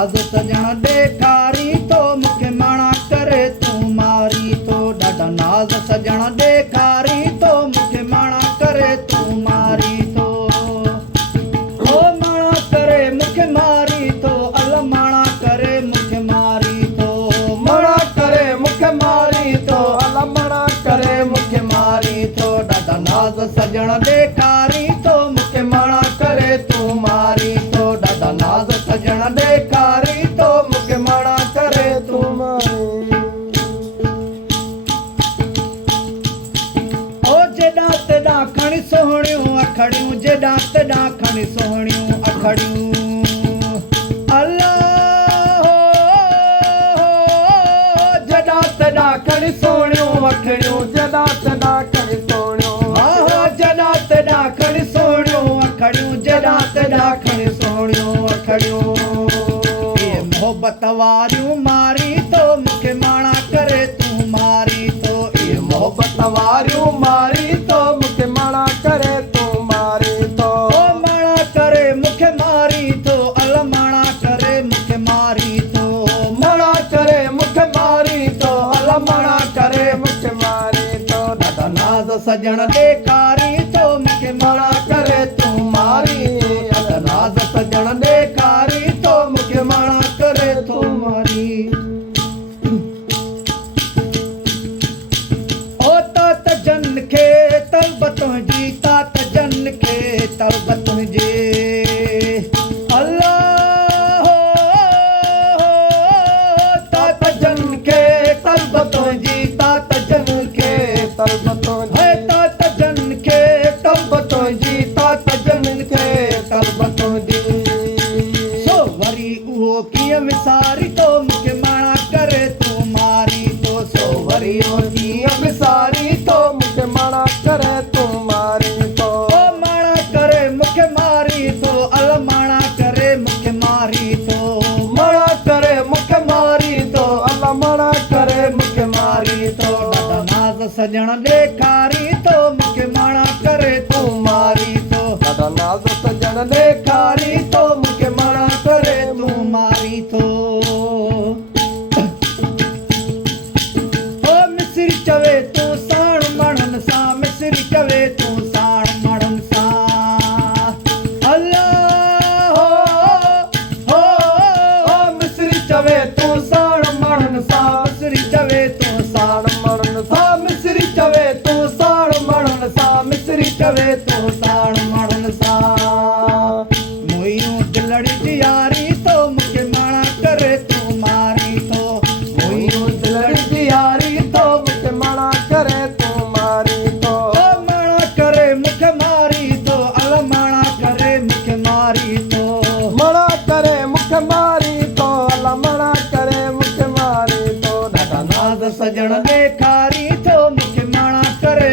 नाज़ सजण ॾेखारी तो मूंखे माणा करे तूं मारी तो ॾाढा नाज़ सजण ॾेखारी तो मूंखे माणा करे तूं मारी तो ओ माणा करे मूंखे मारी तो अल माणा करे मूंखे मारी तो माणा करे मूंखे मारी तो अल माणा करे मूंखे मारी तो ॾाढा नाज़ सजण ॾेखारी तो मूंखे माणा करे तूं मारी तो ॾाढा नाज़ सजण ॾेखारी तो मूंखे माणा करे तूं मारी ओ जेॾां तेॾां खणी सोहणियूं अखड़ियूं जेॾां तेॾां खणी सोहणियूं अखड़ियूं अल्लाह जेॾां तेॾां खणी सोहणियूं अखड़ियूं जेॾां तेॾां खणी सोहणियूं जेॾां तेॾां खणी सोहणियूं अखड़ियूं जेॾां तेॾां खणी सोहणियूं अखड़ियूं इहे मोहबत वारियूं मारी तो मूंखे माणा करे तूं मारी तो इहे मोहबत वारियूं मारी तो मूंखे माणा करे तूं मारी तो ओ माणा करे मूंखे मारी तो अल माणा करे मूंखे मारी तो माणा करे मूंखे मारी तो अल माणा करे मूंखे मारी तो ॾाढा नाज़ सजण ॾेखारी तो मूंखे माणा करे तूं मारी ॾाढा नाज़ सजण ॾेखारी तो मूंखे माणा करे तूं मारी ओ तात जन खे तलब तुंहिंजी तात जन खे तलब तुंहिंजी अल्लाह तात जन खे तलब तुंहिंजी तात जन खे तलब तुंहिंजी तात जन खे तलब तुंहिंजी तात जन खे तलब तुंहिंजी सो वरी उहो कीअं विसारी तो मूंखे माणा करे तूं मारी तो सो वरी उहो कीअं विसारी तो मूंखे माणा करे तूं मारी तो ओ माणा करे मूंखे मारी तो अल माणा करे मूंखे मारी तो माणा करे मूंखे मारी तो अल माणा करे मूंखे मारी तो ॾाढा नाज़ सजण ॾेखारी तो मूंखे माणा करे तूं मारी तो ॾाढा नाज़ सजण ॾेखारी तो मूंखे माणा करे तूं मारी तो ओ मिस्री चवे तूं साण माण्हुनि सां मिस्री चवे तूं साण माण्हुनि सां अल्लाह हो मिस्री चवे तूं साण माण्हुनि सां मिस्री चवे तूं साण माण्हुनि सां मिस्री चवे तूं साण माण्हुनि सां मिस्री चवे तूं साण माण्हुनि सां मुहियूं दिलड़ी जी यारी तो मूंखे माणा करे तूं मारी तो मुहियूं दिलड़ी जी यारी तो मूंखे माणा करे तूं मारी तो ओ माणा करे मूंखे मारी तो अल माणा करे मूंखे मारी तो माणा करे मूंखे मारी तो अल माणा करे मूंखे मारी तो ॾाढा नाज़ सजण ॾेखारी तो मूंखे माणा करे